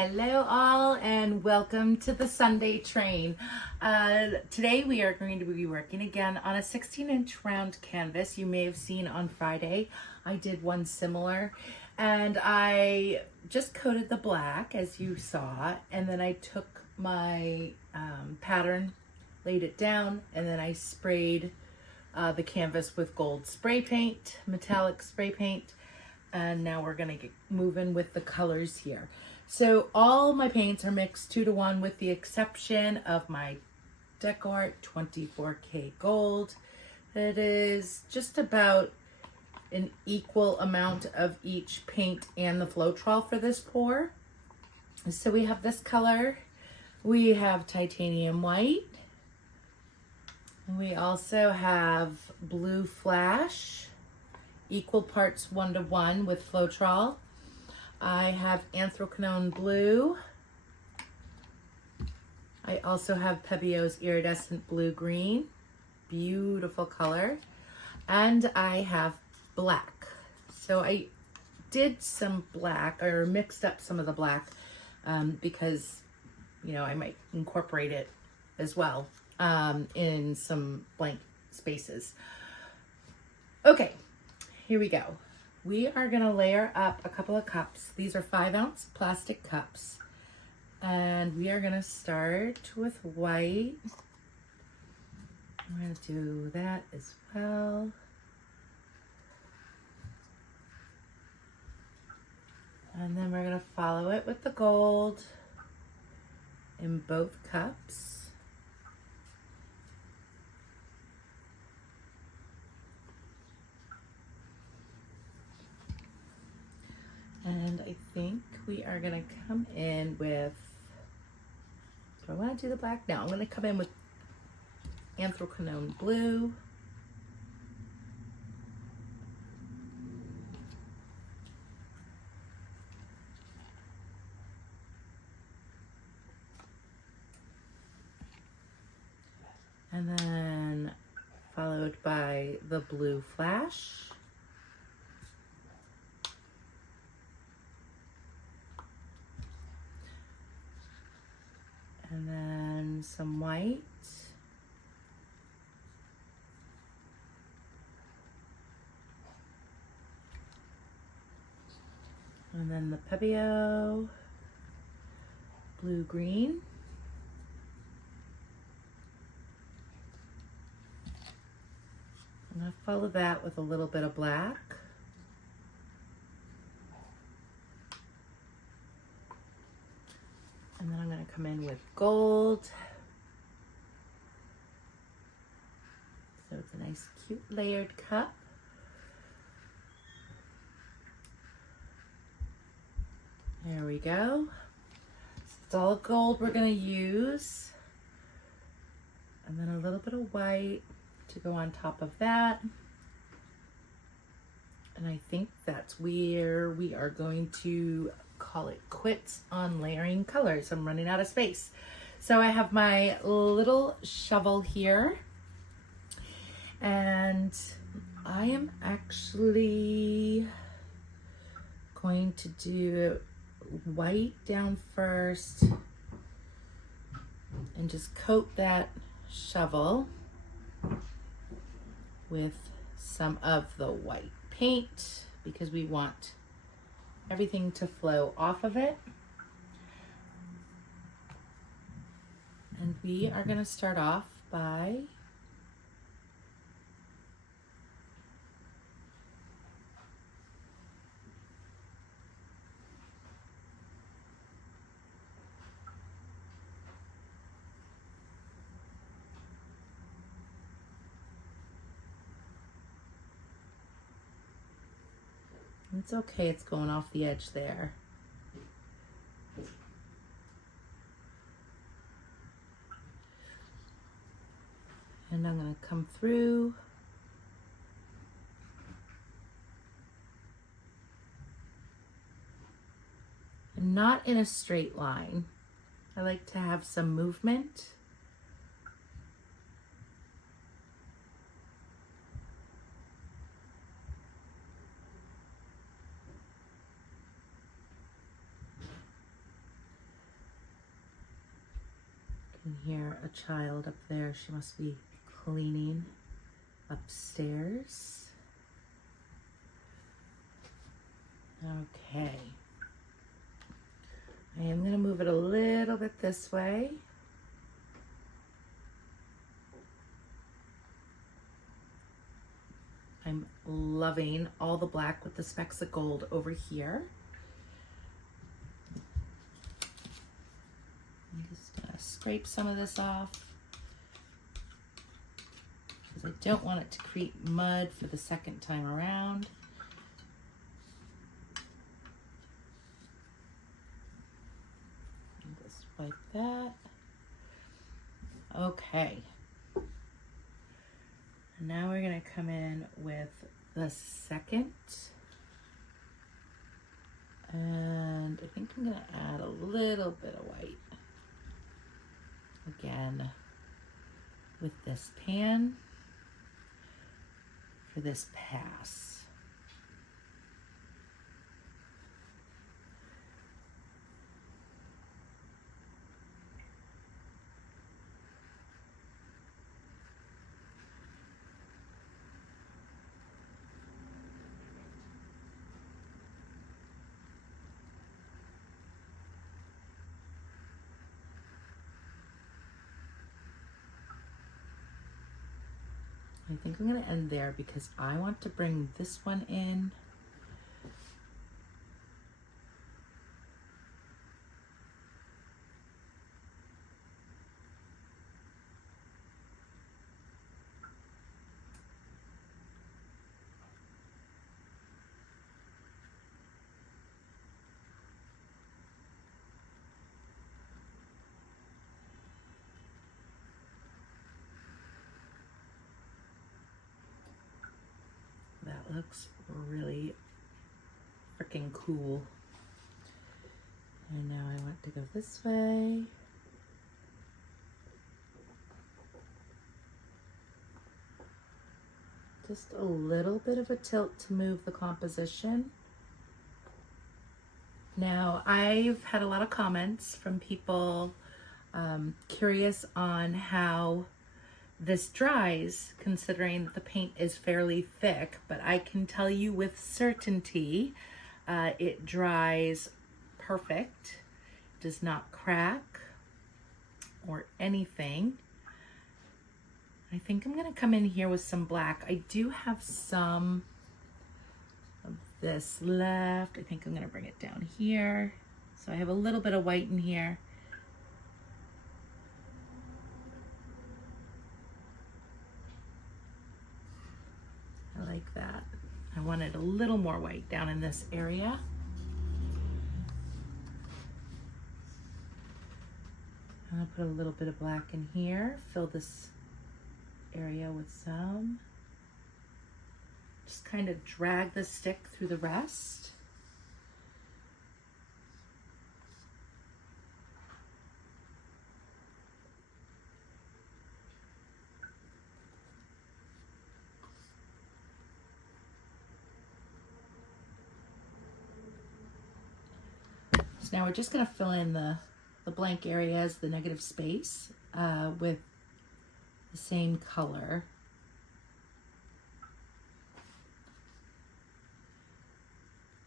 Hello all and welcome to the Sunday train. Today we are going to be working again on a 16-inch round canvas. You may have seen on Friday I did one similar, and I just coated the black as you saw, and then I took my pattern, laid it down, and then I sprayed the canvas with gold spray paint, metallic spray paint, and now we're gonna get moving with the colors here. So all my paints are mixed 2-to-1 with the exception of my Decor 24K gold. It is just about an equal amount of each paint and the Floetrol for this pour. So we have this color, we have titanium white, we also have blue flash, equal parts 1-to-1 with Floetrol. I have anthracnone blue. I also have Pebio's iridescent blue green, beautiful color, and I have black. So I did some black, or mixed up some of the black, because I might incorporate it as well in some blank spaces. Okay, here we go. We are going to layer up a couple of cups. These are 5-ounce plastic cups. And we are going to start with white. I'm going to do that as well. And then we're going to follow it with the gold in both cups. And I think we are going to come in with, do I want to do the black? No, I'm going to come in with anthracnone blue. And then followed by the blue flash. And then some white. And then the Pebio blue green. I'm going to follow that with a little bit of black. And then I'm going to come in with gold. So it's a nice, cute layered cup. There we go. So it's all gold we're going to use. And then a little bit of white to go on top of that. And I think that's where we are going to call it quits on layering colors. I'm running out of space. So I have my little shovel here, and I am actually going to do white down first and just coat that shovel with some of the white paint because we want everything to flow off of it. And we are going to start off by it's okay, it's going off the edge there. And I'm going to come through. And not in a straight line. I like to have some movement. can hear a child up there. She must be cleaning upstairs. Okay. I am going to move it a little bit this way. I'm loving all the black with the specks of gold over here. I'm just going to scrape some of this off because I don't want it to create mud for the second time around. And just wipe that. Okay. And now we're going to come in with the second. And I think I'm going to add a little bit of white. Again, with this pan for this pass. I think I'm going to end there because I want to bring this one in. That looks really freaking cool. And now I want to go this way. Just a little bit of a tilt to move the composition. Now, I've had a lot of comments from people curious on how this dries, considering that the paint is fairly thick, but I can tell you with certainty it dries perfect, does not crack or anything. I think I'm going to come in here with some black. I do have some of this left. I think I'm going to bring it down here. So I have a little bit of white in here. I like that. I wanted a little more white down in this area. I'll put a little bit of black in here, fill this area with some. Just kind of drag the stick through the rest. So now we're just going to fill in the blank areas, the negative space, with the same color.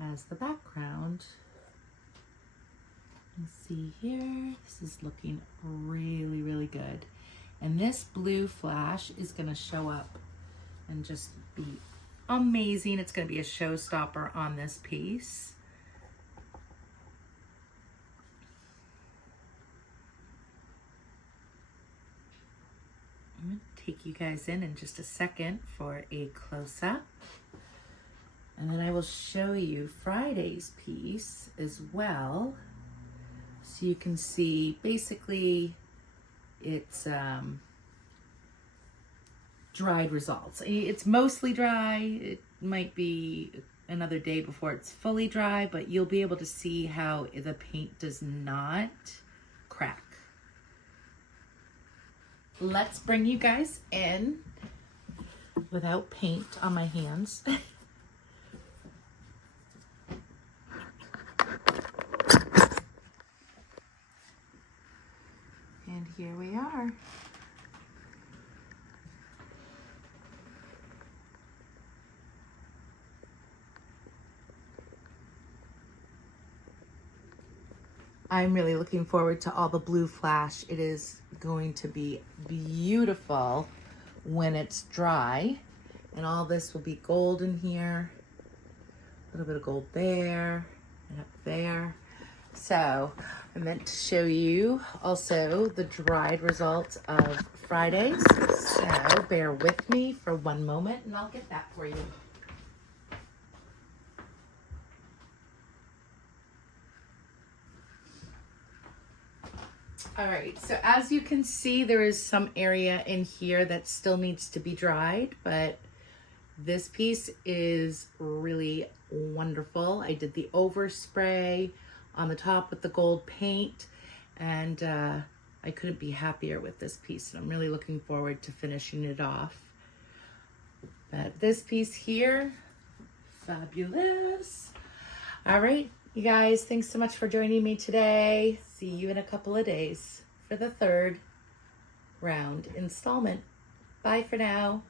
As the background. You see here, this is looking really, really good. And this blue flash is going to show up and just be amazing. It's going to be a showstopper on this piece. I'm going to take you guys in just a second for a close-up. And then I will show you Friday's piece as well. So you can see basically it's dried results. It's mostly dry. It might be another day before it's fully dry, but you'll be able to see how the paint does not crack. Let's bring you guys in without paint on my hands. And here we are. I'm really looking forward to all the blue flash. It is going to be beautiful when it's dry. And all this will be gold in here. A little bit of gold there and up there. So I meant to show you also the dried results of Fridays. So bear with me for one moment and I'll get that for you. All right, so as you can see, there is some area in here that still needs to be dried, but this piece is really wonderful. I did the overspray on the top with the gold paint, and I couldn't be happier with this piece, and I'm really looking forward to finishing it off. But this piece here, fabulous. All right, you guys, thanks so much for joining me today. See you in a couple of days for the third round installment. Bye for now.